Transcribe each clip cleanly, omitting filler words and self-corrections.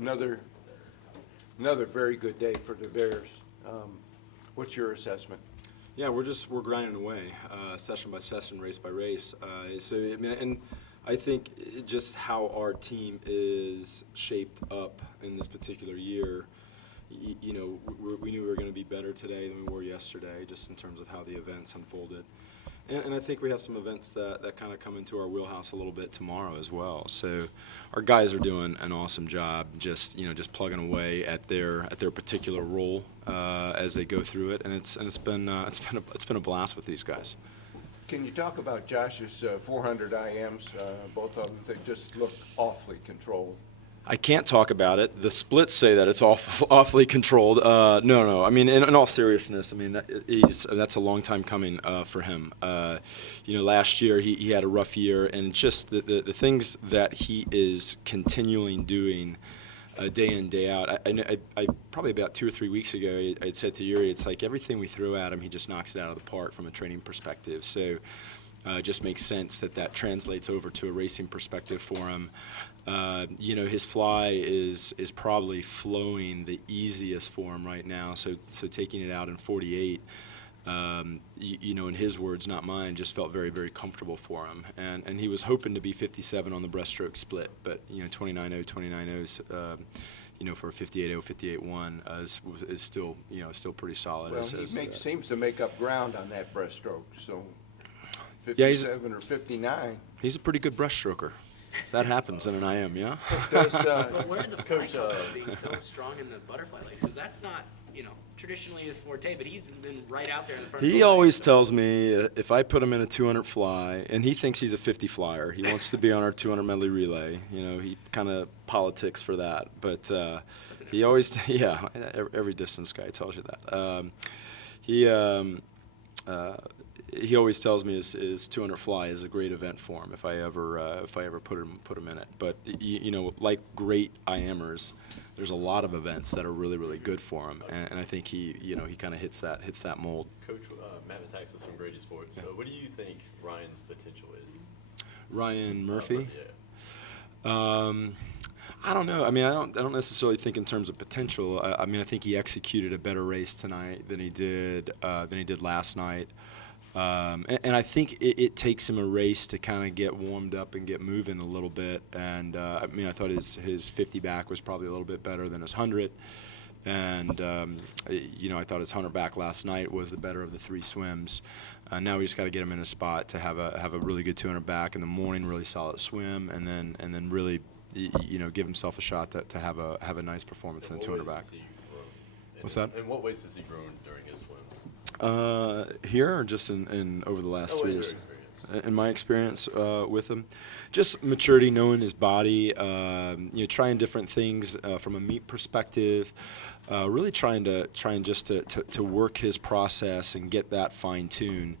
another very good day for the Bears. What's your assessment? Yeah, we're grinding away, session by session, race by race. So I mean, and I think just how our team is shaped up in this particular year. You know, we knew we were going to be better today than we were yesterday, just in terms of how the events unfolded. And I think we have some events that kind of come into our wheelhouse a little bit tomorrow as well. So our guys are doing an awesome job, just plugging away at their particular role as they go through it, and it's been a blast with these guys. Can you talk about Josh's 400 IMs? Both of them, they just look awfully controlled. I can't talk about it. The splits say that it's awfully controlled. No. I mean, in all seriousness, I mean that's a long time coming for him. Last year he had a rough year, and just the things that he is continually doing day in, day out. I probably about 2 or 3 weeks ago, I'd said to Yuri, it's like everything we throw at him, he just knocks it out of the park from a training perspective. So it just makes sense that translates over to a racing perspective for him. His fly is probably flowing the easiest for him right now. So taking it out in 48, in his words, not mine, just felt very, very comfortable for him. And he was hoping to be 57 on the breaststroke split, but 29.0, 29.0s, for a 58.0, 58.1 is still pretty solid. Well, he seems to make up ground on that breaststroke. So 57 or 59. He's a pretty good breaststroker. That happens in an IM, yeah? But where are the flight being so strong in the butterfly legs? Because that's not, traditionally his forte, but he's been right out there in the front. He always tells me if I put him in a 200 fly, and he thinks he's a 50 flyer. He wants to be on our 200 medley relay. He kind of politics for that. But he always, every distance guy tells you that. He always tells me his 200 fly is a great event for him if I ever put him in it. But like great IMers, there's a lot of events that are really, really good for him, and I think he kind of hits that mold. Coach Matt Metaxas from Grady Sports. So what do you think Ryan's potential is? Ryan Murphy. Yeah. I don't know. I mean, I don't necessarily think in terms of potential. I mean, I think he executed a better race tonight than he did last night. And I think it takes him a race to kind of get warmed up and get moving a little bit. And I thought his 50 back was probably a little bit better than his 100. And I thought his 100 back last night was the better of the 3 swims. Now we just got to get him in a spot to have a really good 200 back in the morning, really solid swim, and then really give himself a shot to have a nice performance in the 200 back. What's that? In what ways has he grown during his swims? Here or just in over the last 3 years? In my experience with him, just maturity, knowing his body, trying different things from a meet perspective, really trying just to work his process and get that fine-tuned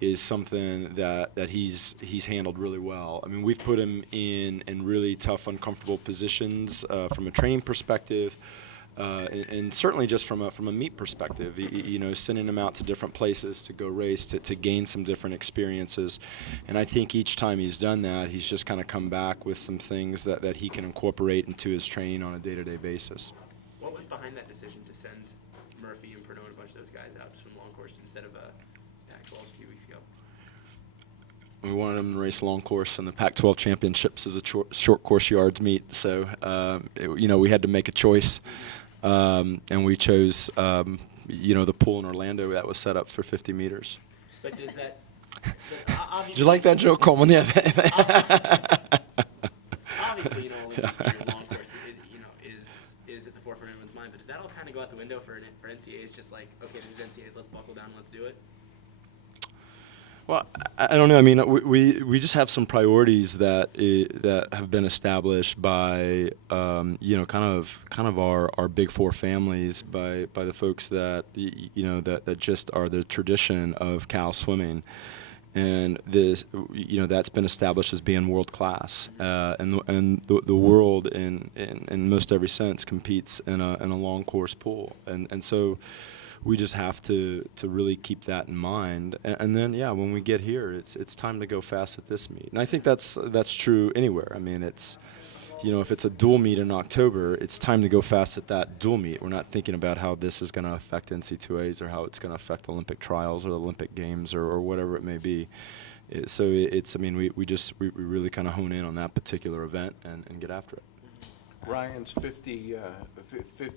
is something that he's handled really well. I mean, we've put him in really tough, uncomfortable positions from a training perspective. And certainly just from a meet perspective, sending him out to different places to go race, to gain some different experiences. And I think each time he's done that, he's just kind of come back with some things that he can incorporate into his training on a day-to-day basis. What went behind that decision to send Murphy and Perdue and a bunch of those guys out to swim long course instead of Pac-12 a few weeks ago? We wanted him to race long course, and the Pac-12 championships is a short course yards meet. So, we had to make a choice. And we chose, the pool in Orlando that was set up for 50 meters. But does that? Did you like that joke, Coleman? Yeah. Obviously, your long course is at the forefront of everyone's mind. But does that all kind of go out the window for NCAAs? Just like, okay, this is NCAAs, let's buckle down, let's do it. Well, I don't know. I mean, we just have some priorities that have been established by kind of our Big Four families, by the folks that that just are the tradition of Cal swimming, and this that's been established as being world class, and the world in most every sense competes in a long course pool, and so. We just have to really keep that in mind, and then when we get here, it's time to go fast at this meet, and I think that's true anywhere. I mean, it's if it's a dual meet in October, it's time to go fast at that dual meet. We're not thinking about how this is going to affect NC2As or how it's going to affect Olympic trials or the Olympic Games or whatever it may be. We really kind of hone in on that particular event and get after it. Ryan's 50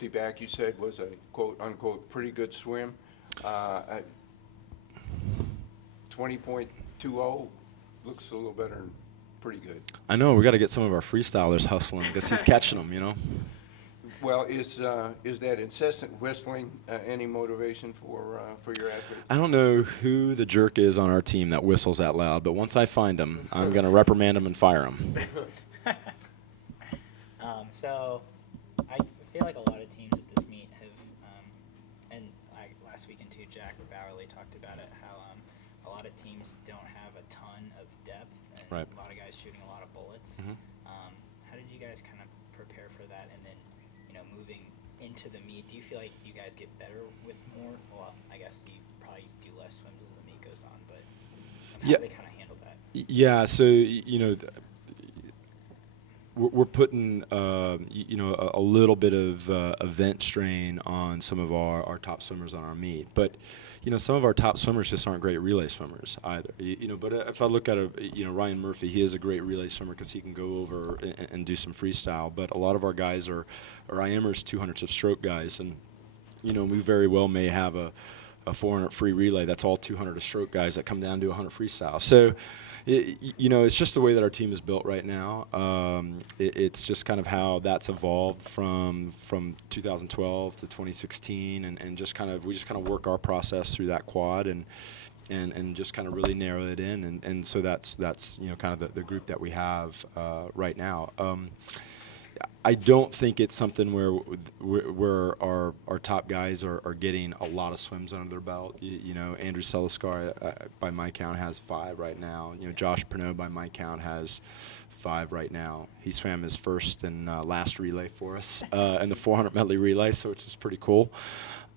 back, you said, was a quote unquote pretty good swim. At 20.20 looks a little better than pretty good. I know, we got to get some of our freestylers hustling because he's catching them, Well, is that incessant whistling any motivation for your athletes? I don't know who the jerk is on our team that whistles that loud, but once I find him, I'm going to reprimand him and fire him. So I feel like a lot of teams at this meet have, and last weekend too, Jack Bowerly talked about it, how a lot of teams don't have a ton of depth and Right. a lot of guys shooting a lot of bullets. Mhm. How did you guys kind of prepare for that? And then, moving into the meet, do you feel like you guys get better with more? Well, I guess you probably do less swims as the meet goes on, but how Yeah. do they kind of handle that? Yeah, so we're putting a little bit of event strain on some of our top swimmers on our meet, but some of our top swimmers just aren't great relay swimmers either. But if I look at Ryan Murphy, he is a great relay swimmer because he can go over and do some freestyle. But a lot of our guys are IMers, 200s of stroke guys, and we very well may have a 400 free relay that's all 200 of stroke guys that come down to 100 freestyle. So. It's just the way that our team is built right now. It's just kind of how that's evolved from 2012 to 2016, and we just kind of work our process through that quad and just kind of really narrow it in, and so that's kind of the group that we have right now. I don't think it's something where our top guys are getting a lot of swims under their belt. Andrew Seliskar, by my count, has 5 right now. Josh Pernod, by my count, has 5 right now. He swam his first and last relay for us in the 400 medley relay, so which is pretty cool.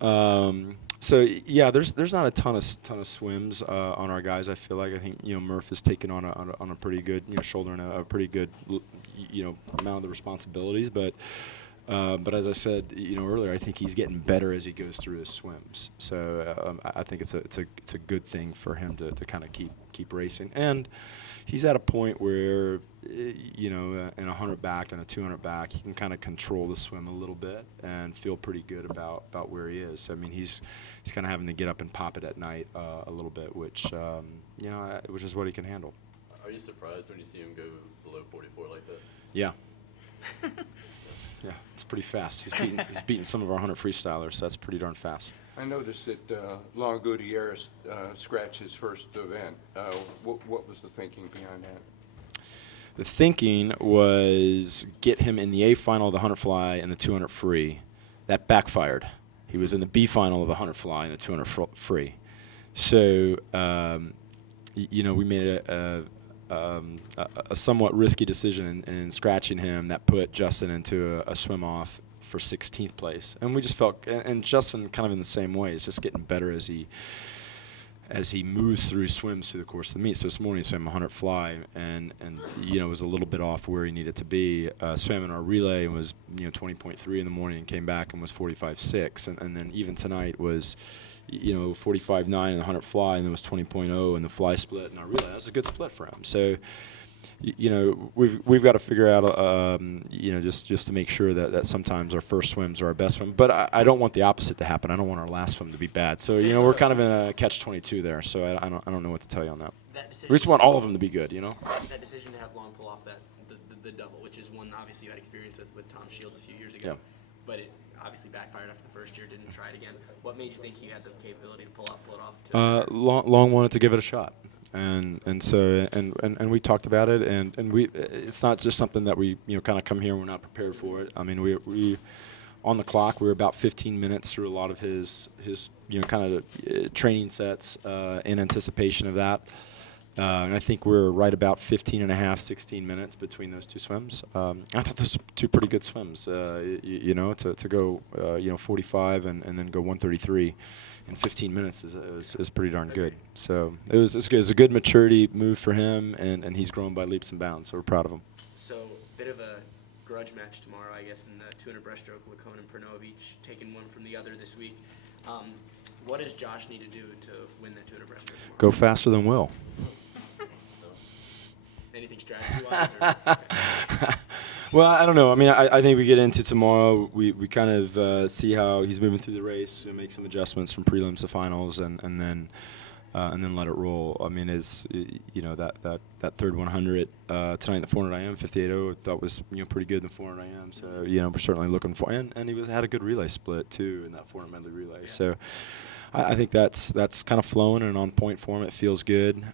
So yeah, there's not a ton of swims on our guys. I feel like I think Murph is taking on a pretty good shouldering a pretty good amount of the responsibilities, but as I said earlier, I think he's getting better as he goes through his swims. So I think it's a good thing for him to kind of keep racing, and he's at a point where in a 100 back and a 200 back, he can kind of control the swim a little bit and feel pretty good about where he is. So, I mean, he's kind of having to get up and pop it at night a little bit, which is what he can handle. Are you surprised when you see him go below 44 like that? Yeah. Yeah, it's pretty fast. He's beaten some of our 100 freestylers, so that's pretty darn fast. I noticed that Long Gutierrez scratched his first event. What was the thinking behind that? The thinking was get him in the A final of the 100 fly and the 200 free. That backfired. He was in the B final of the 100 fly and the 200 free. So, we made a somewhat risky decision in scratching him that put Justin into a swim off for 16th place. And we just felt, and Justin kind of in the same way, is just getting better as he moves through swims through the course of the meet. So this morning he swam 100 fly and was a little bit off where he needed to be. Swam in our relay and was 20.3 in the morning and came back and was 45.6. And then even tonight was 45.9 in the 100 fly and then was 20.0 in the fly split and our relay. That was a good split for him. So we've got to figure out just to make sure that sometimes our first swims are our best swim, but I don't want the opposite to happen. I don't want our last swim to be bad. So we're kind of in a catch-22 there. So I don't know what to tell you on that. We just want all of them to be good. That decision to have Long pull off the double, which is one obviously you had experience with Tom Shields a few years ago, Yeah. but it obviously backfired after the first year. Didn't try it again. What made you think you had the capability to pull it off? Long wanted to give it a shot. And so we talked about it, and it's not just something that we kind of come here and we're not prepared for it. I mean, we on the clock we were about 15 minutes through a lot of his kind of training sets in anticipation of that, and I think we're right about 15 and a half, 16 minutes between those two swims. I thought those were two pretty good swims. To go 45 and then go 133. In 15 minutes is pretty darn good. So it was a good maturity move for him, and he's grown by leaps and bounds. So we're proud of him. So bit of a grudge match tomorrow, I guess, in the 200 breaststroke. Lacone and Pranov each taking one from the other this week. What does Josh need to do to win that 200 breaststroke tomorrow? Go faster than Will. Anything strategy-wise? Or? Well, I don't know. I mean, I think we get into tomorrow. We kind of see how he's moving through the race, make some adjustments from prelims to finals, and then let it roll. I mean, that third 100 tonight in the 400 IM 58.0 I thought was pretty good in the 400 IM. So we're certainly looking for, and he had a good relay split too in that 400 medley relay. Yeah. So I think that's kind of flowing and on point for him. It feels good.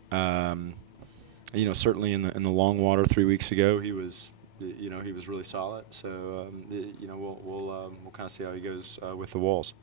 Certainly in the long water 3 weeks ago, he was really solid. So we'll kind of see how he goes with the walls.